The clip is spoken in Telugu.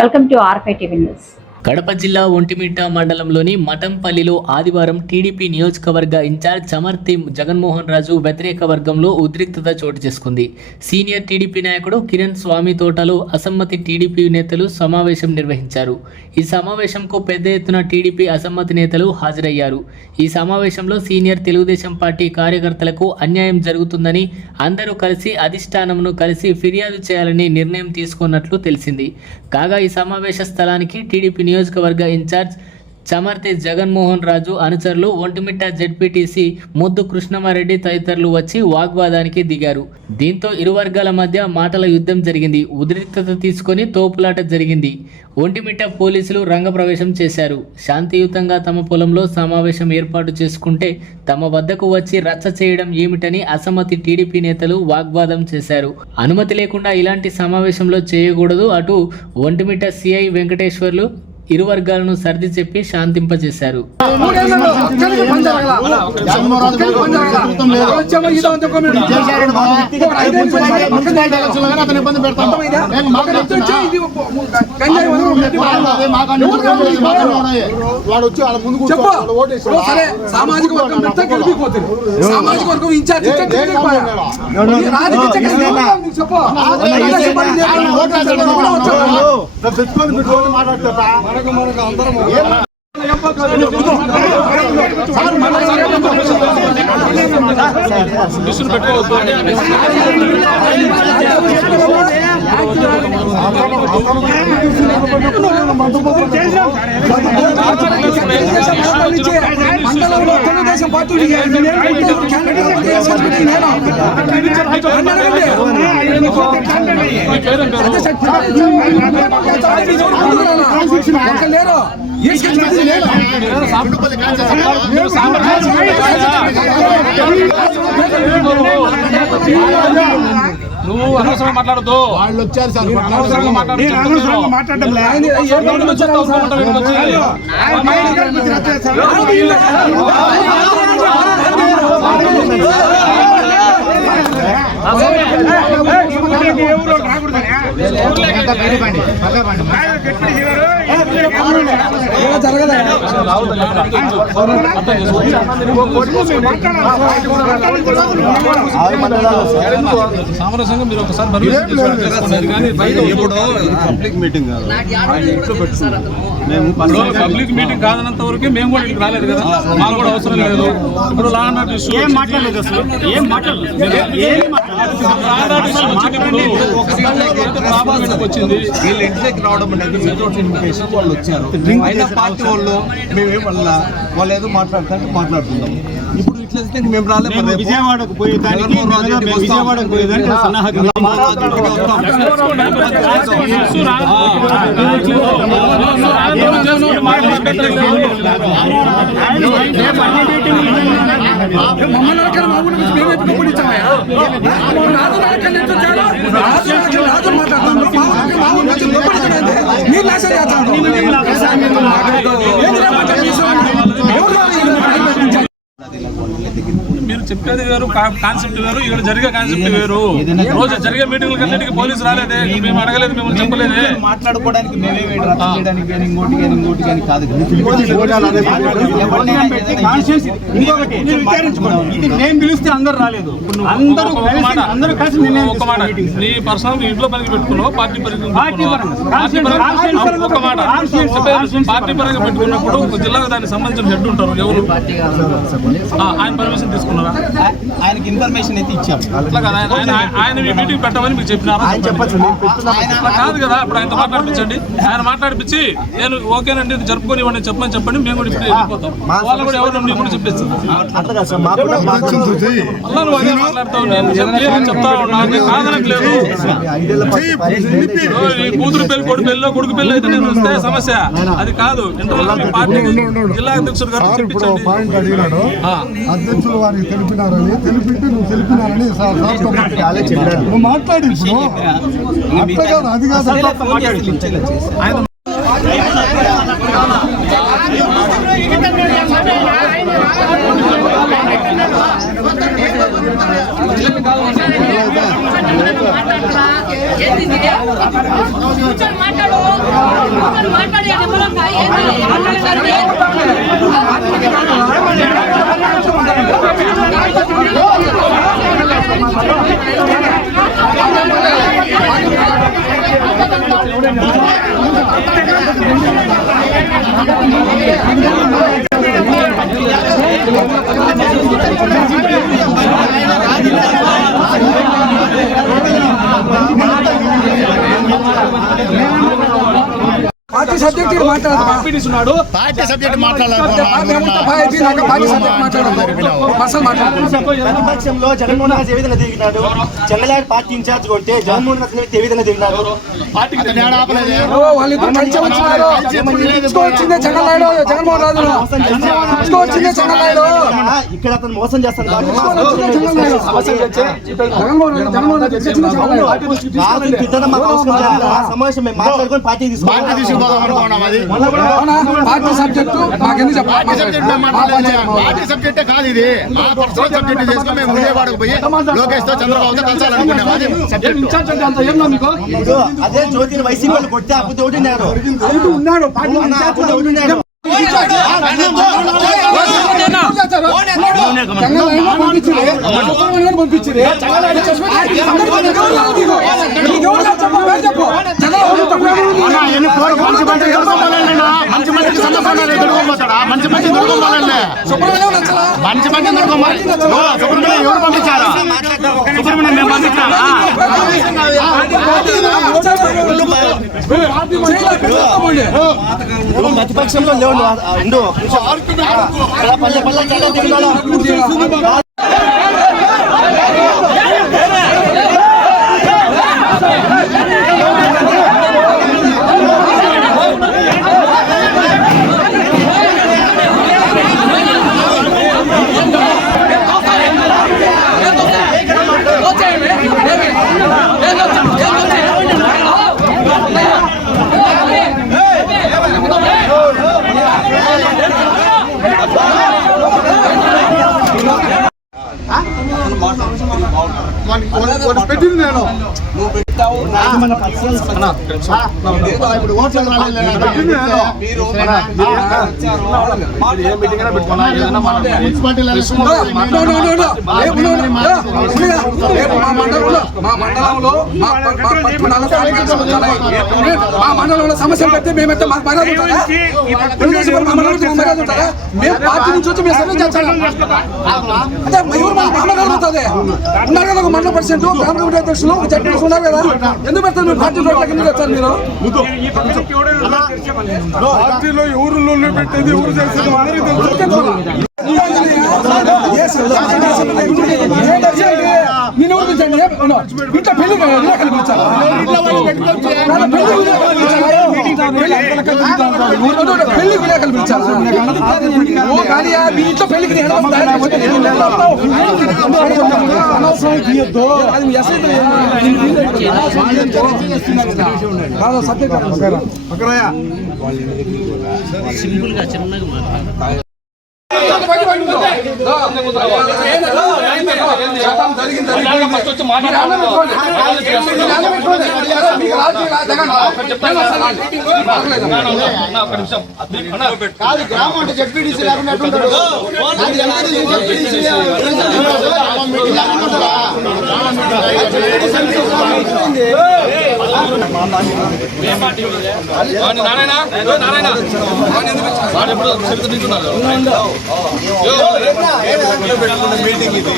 Welcome to R5 TV news. Kadapa జిల్లా ఒంటిమిట్ట మండలంలోని మఠంపల్లిలో ఆదివారం టీడీపీ నియోజకవర్గ ఇన్ఛార్జ్ చమర్తి జగన్మోహన్ రాజు వ్యతిరేక వర్గంలో ఉద్రిక్తత చోటు చేసుకుంది. సీనియర్ టీడీపీ నాయకుడు కిరణ్ స్వామి తోటలో అసమ్మతి టీడీపీ నేతలు సమావేశం నిర్వహించారు. ఈ సమావేశంకు పెద్ద ఎత్తున టీడీపీ అసమ్మతి నేతలు హాజరయ్యారు. ఈ సమావేశంలో సీనియర్ తెలుగుదేశం పార్టీ కార్యకర్తలకు అన్యాయం జరుగుతుందని అందరూ కలిసి అధిష్టానంను కలిసి ఫిర్యాదు చేయాలని నిర్ణయం తీసుకున్నట్లు తెలిసింది. కాగా ఈ సమావేశ స్థలానికి టీడీపీ నియోజకవర్గ ఇన్ఛార్జ్ చమర్తి జగన్మోహన్ రాజు అనుచరులు, ఒంటిమిట్ట జెడ్పీటీసీ ముద్దు కృష్ణమారెడ్డి తదితరులు వచ్చి వాగ్వాదానికి దిగారు. దీంతో ఇరు వర్గాల మధ్య మాటల యుద్ధం జరిగింది. ఉద్రిక్తత తీసుకొని తోపులాట జరిగింది. ఒంటిమిట్ట పోలీసులు రంగప్రవేశం చేశారు. శాంతియుతంగా తమ పొలంలో సమావేశం ఏర్పాటు చేసుకుంటే తమ వద్దకు వచ్చి రచ్చ చేయడం ఏమిటని అసమ్మతి టీడీపీ నేతలు వాగ్వాదం చేశారు. అనుమతి లేకుండా ఇలాంటి సమావేశంలో చేయకూడదు. అటు ఒంటిమిట్ట సిఐ వెంకటేశ్వర్లు ఇరు వర్గాలను సర్ది చెప్పి శాంతింపజేశారు. సామాజిక వర్గం ఇన్ఛార్జ్ మండలంలో తెలుగుదేశం పార్టీ లేరు. నువ్వు అనవసరంగా మాట్లాడదు. వాళ్ళు వచ్చారు సార్, అనవసరంగా మాట్లాడటం సామరస్యంగా మీరు ఒకసారి పబ్లిక్ మీటింగ్ కాదన్నంత వరకు మేము కూడా ఇక్కడికి రాలేదు కదా, మాకు కూడా అవసరం లేదు. ఇప్పుడు లా అండ్ ఆర్డర్ ఇష్యూ వచ్చింది. వీళ్ళు ఇంటికి రావడం అనేది వితౌట్ ఇన్విటేషన్ వాళ్ళు వచ్చారు. అయినా పార్టీ వాళ్ళు మేమేం వాళ్ళు ఏదో మాట్లాడుతున్నాం. ఇప్పుడు ఇట్లా మేము రాలేదు. విజయవాడకు పోయేదానికి మీరు చెప్పేది వేరు, కాన్సెప్ట్ వేరు, ఇక్కడ జరిగే కాన్సెప్ట్ వేరు. రోజు జరిగే మీటింగ్లు కన్నిటికి పోలీసు రాలేదే, మేము అడగలేదు, మేము చెప్పలేదే. మాట్లాడుకోవడానికి ఇంకోటి కానీ కాదు. పిలిస్తే అందరూ రాలేదు. ఒక మాట, నీ పర్సనల్ ఇంట్లో పనికి పెట్టుకున్నావు, పార్టీ పరంగా ఒక మాట, పార్టీ పరంగా పెట్టుకున్నప్పుడు జిల్లాకు దానికి సంబంధించిన హెడ్ ఉంటారు ఎవరు, ఆయన పర్మిషన్ తీసుకున్నారా? ఆయనకి ఇన్ఫర్మేషన్ అయితే ఇచ్చాము. అట్లా కదా, ఆయన మీ మీటింగ్ పెట్టమని మీకు చెప్పినారా? కాదు కదా, ఇప్పుడు ఆయనతో మాట్లాడిపించండి. ఆయన మాట్లాడిపించి నేను ఓకేనండి జరుపుకొని ఇవ్వండి చెప్పమని మేము కూడా ఇప్పుడు వెళ్ళిపోతాం. వాళ్ళు కూడా ఎవరు నేను కూడా చెప్పేస్తాను. అలా నువ్వు అదే మాట్లాడుతావు, నేను చెప్తా ఉన్నా, కాదనట్లేదు. కూతురు పెళ్లి కొడుకు పెళ్లి అయితే నేను వస్తే సమస్య అది కాదు. ఇంటర్వ్యూలో మీ పార్టీ జిల్లా అధ్యక్షుడు గారు అధ్యక్షులు వారికి తెలిపినారని తెలిపింటే నువ్వు తెలిపినారని నువ్వు మాట్లాడి ఇప్పుడు అట్లా కాదు, అది కాదు. పార్టీ సబ్జెక్ట్ మాట్లాడదు పార్టీ సబ్జెక్ట్ మాట్లాడాలి. ప్రతిపక్షంలో జగన్మోహన్ రెడ్డి ఏ విధంగా దిగినాడు, చంద్రబాబు పార్టీ ఇన్ఛార్జ్ కొంటే జగన్మోహన్ రెడ్డి ఏ విధంగా దిగినారు. వాళ్ళిద్దరు కలిసి వచ్చినారు. వచ్చిందే చంద్రబాబు జగన్మోహన్ రాజు వచ్చిందే చంద్రబాబు ఇక్కడ అతను మోసం చేస్తాను కాదు, తిట్టడం మాకు అవసరం లేదు. ఆ సమావేశం మేము మాట్లాడుకొని పార్టీ తీసుకోవాలి. పార్టీ సబ్జెక్టు మాకెందుకు చెప్పాలి? పార్టీ సబ్జెక్టే కాదు ఇది. మా పర్సనల్ సబ్జెక్ట్ చేసుకుని మేము విజయవాడకు పోయి లోకేష్ తో చంద్రబాబుతో కలిసాలనుకున్నాం. అది సబ్జెక్ట్. అదే జ్యోతిని వైసీపీ వాళ్ళు కొడితే అప్పుడు ఒకటిన్నారు ఉన్నాడు పంపించింది మంచి మంచి సందర్భాలు దొరుకుతాడా? మంచి మంచి దొరుకుతాడండి. మంచి మంచి సుబ్రహ్మణ్యం ఎవరు పంపించారా? సుబ్రహ్మణ్యం మేము పంపించారా? ప్రతిపక్షంలో లేవు ఉండు పల్లె పల్లె చాలా దిగుతాడు. పెట్టింది నేను మా మండలంలో సమస్యలు పెడితే మేమైతే మాకు మర్యాద ఉంటుందా? మేము పార్టీ నుంచి వచ్చి మేము సర్వీస్ చేస్తాం. అదే ఎవరు మా మండలం అవుతుంది ఉన్నారు కదా, ఒక మండల ప్రెసిడెంట్, గ్రామ కమిటీ అధ్యక్షులు, జడ్పీలు ఉన్నారు కదా, ఎందుకు పెడతారు మీరు పార్టీ రోడ్లకి? ఎందుకు వచ్చారు మీరు? పార్టీలో ఎవరు పెట్టేది ఎవరు చేసేది అందరికీ తెలుసు. నేను ఎవరు పిలిచాను? ఇంట్లో పెళ్లి విలేకరులు పిలిచాను. పెళ్లి విలేకరులు పిలిచాను. ఓ కానీ మీ ఇంట్లో పెళ్లికి సింపుల్గా చిన్నగా మాట్లాడాలి. గ్రామం అంటే జడ్పీటీసీ లేకుండా మీటింగ్ ఇది